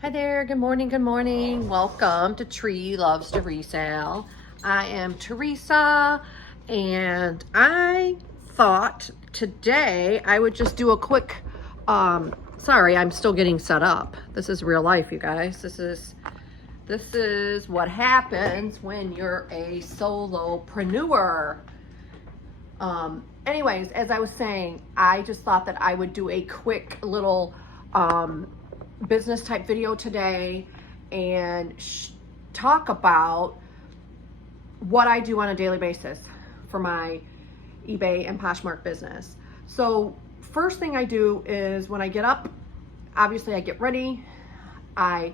Hi there, good morning, good morning. Welcome to Tree Loves to Resell. I am Teresa, and I thought today I would just do a quick, sorry, I'm still getting set up. This is real life, you guys. This is what happens when you're a solopreneur. Anyways, as I was saying, I just thought that I would do a quick little, business type video today and talk about what I do on a daily basis for my eBay and Poshmark business. So first thing I do is when I get up, obviously I get ready, I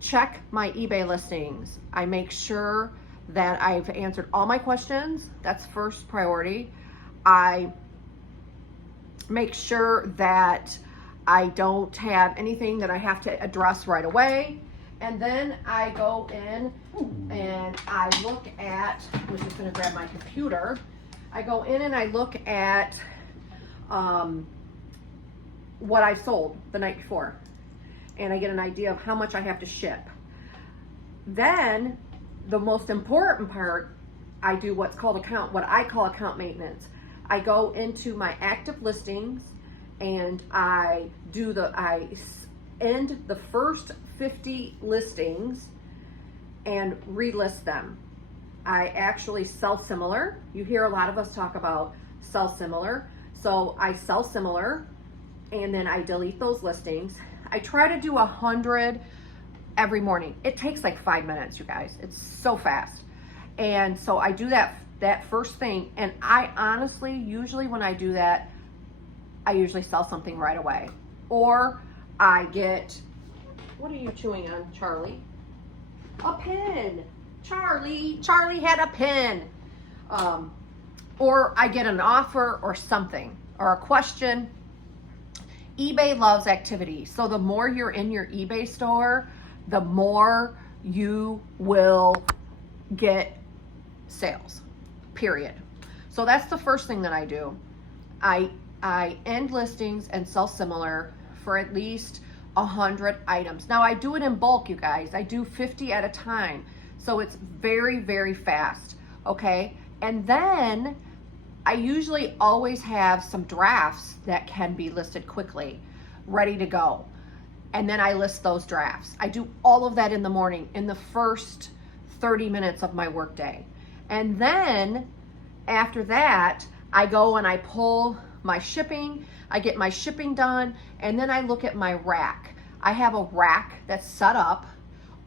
check my eBay listings. I make sure that I've answered all my questions. That's first priority. I make sure that I don't have anything that I have to address right away. And then I go in and I look at, which is gonna grab my computer. I go in and I look at what I've sold the night before. And I get an idea of how much I have to ship. Then the most important part, I do what I call account maintenance. I go into my active listings and I end the first 50 listings and relist them. I actually sell similar. You hear a lot of us talk about sell similar. So I sell similar and then I delete those listings. I try to do 100 every morning. It takes like 5 minutes, you guys. It's so fast. And so I do that first thing. And I honestly, usually when I do that, I usually sell something right away. Or I get, what are you chewing on, Charlie? A pen. Charlie had a pen. Or I get an offer or something, or a question. eBay loves activity. So the more you're in your eBay store, the more you will get sales, period. So that's the first thing that I do. I end listings and sell similar for at least 100 items. Now I do it in bulk, you guys. I do 50 at a time. So it's very, very fast, okay? And then I usually always have some drafts that can be listed quickly, ready to go. And then I list those drafts. I do all of that in the morning, in the first 30 minutes of my workday. And then after that, I go and I pull my shipping, I get my shipping done, and then I look at my rack. I have a rack that's set up,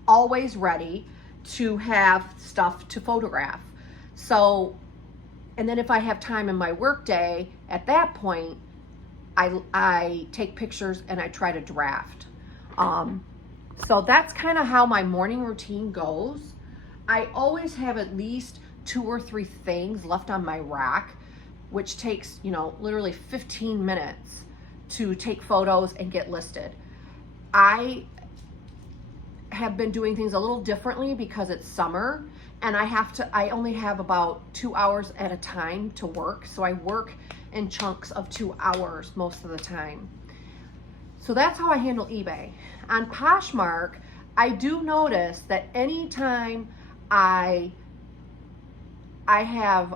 always ready to have stuff to photograph. So, and then if I have time in my workday, at that point, I take pictures and I try to draft. So that's kind of how my morning routine goes. I always have at least 2 or 3 things left on my rack, which takes, literally 15 minutes to take photos and get listed. I have been doing things a little differently because it's summer and I only have about 2 hours at a time to work. So I work in chunks of 2 hours most of the time. So that's how I handle eBay. On Poshmark, I do notice that anytime I have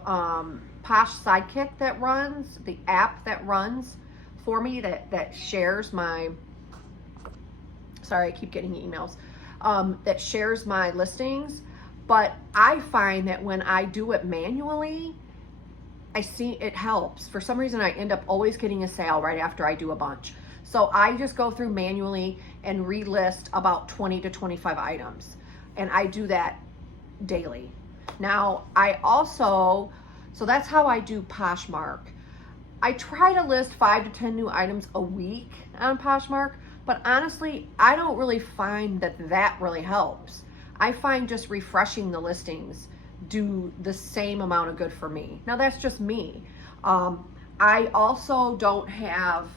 Posh Sidekick that runs, the app that runs for me that shares my, sorry, I keep getting emails, that shares my listings. But I find that when I do it manually, I see it helps. For some reason, I end up always getting a sale right after I do a bunch. So I just go through manually and relist about 20 to 25 items. And I do that daily. Now, so that's how I do Poshmark. I try to list 5 to 10 new items a week on Poshmark, but honestly, I don't really find that really helps. I find just refreshing the listings do the same amount of good for me. Now, that's just me. I also don't have,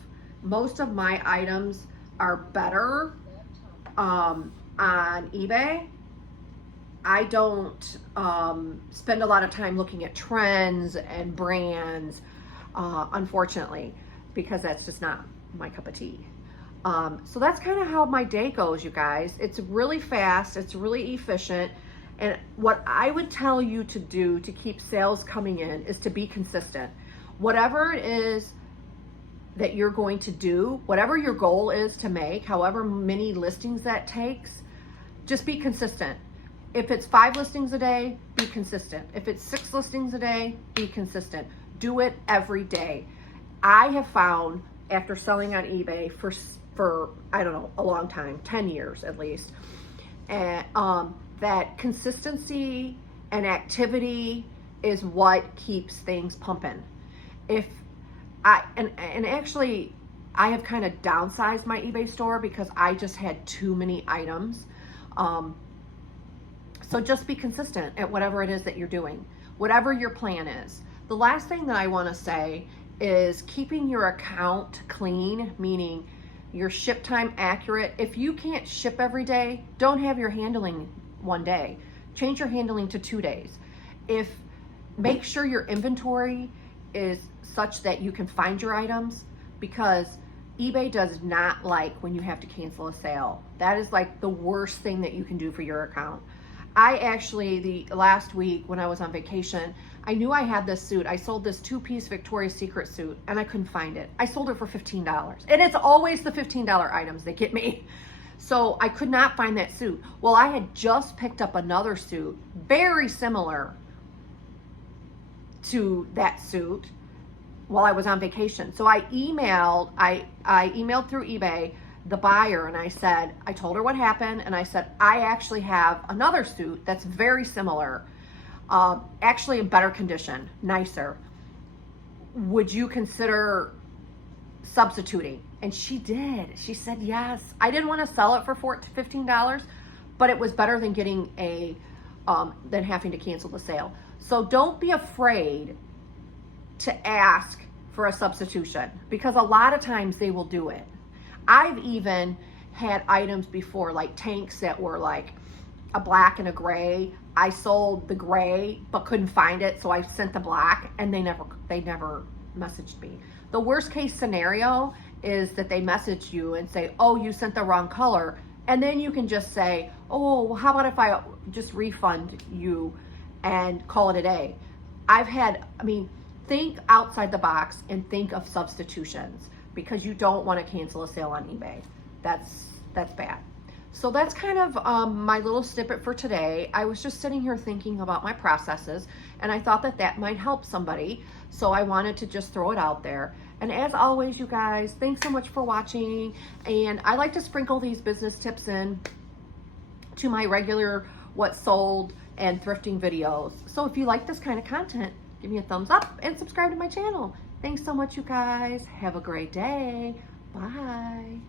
most of my items are better on eBay. I don't spend a lot of time looking at trends and brands, unfortunately, because that's just not my cup of tea. So that's kind of how my day goes, you guys. It's really fast, it's really efficient. And what I would tell you to do to keep sales coming in is to be consistent. Whatever it is that you're going to do, whatever your goal is to make, however many listings that takes, just be consistent. If it's 5 listings a day, be consistent. If it's 6 listings a day, be consistent. Do it every day. I have found, after selling on eBay for I don't know, a long time, 10 years at least, that consistency and activity is what keeps things pumping. If actually I have kind of downsized my eBay store because I just had too many items. So just be consistent at whatever it is that you're doing, whatever your plan is. The last thing that I want to say is keeping your account clean, meaning your ship time accurate. If you can't ship every day, don't have your handling one day. Change your handling to 2 days. Make sure your inventory is such that you can find your items, because eBay does not like when you have to cancel a sale. That is like the worst thing that you can do for your account. I actually, the last week when I was on vacation, I knew I had this suit. I sold this 2-piece Victoria's Secret suit and I couldn't find it. I sold it for $15. And it's always the $15 items that get me. So I could not find that suit. Well, I had just picked up another suit, very similar to that suit, while I was on vacation. So I emailed through eBay the buyer, and I told her what happened, and I said, I actually have another suit that's very similar, actually in better condition, nicer. Would you consider substituting? And she did. She said yes. I didn't want to sell it for $15, but it was better than getting than having to cancel the sale. So don't be afraid to ask for a substitution, because a lot of times they will do it. I've even had items before, like tanks that were like a black and a gray. I sold the gray but couldn't find it, so I sent the black, and they never messaged me. The worst case scenario is that they message you and say, oh, you sent the wrong color, and then you can just say, oh, well, how about if I just refund you and call it a day. Think outside the box and think of substitutions, because you don't want to cancel a sale on eBay. That's bad. So that's kind of my little snippet for today. I was just sitting here thinking about my processes, and I thought that might help somebody. So I wanted to just throw it out there. And as always, you guys, thanks so much for watching. And I like to sprinkle these business tips in to my regular what sold and thrifting videos. So if you like this kind of content, give me a thumbs up and subscribe to my channel. Thanks so much, you guys. Have a great day. Bye.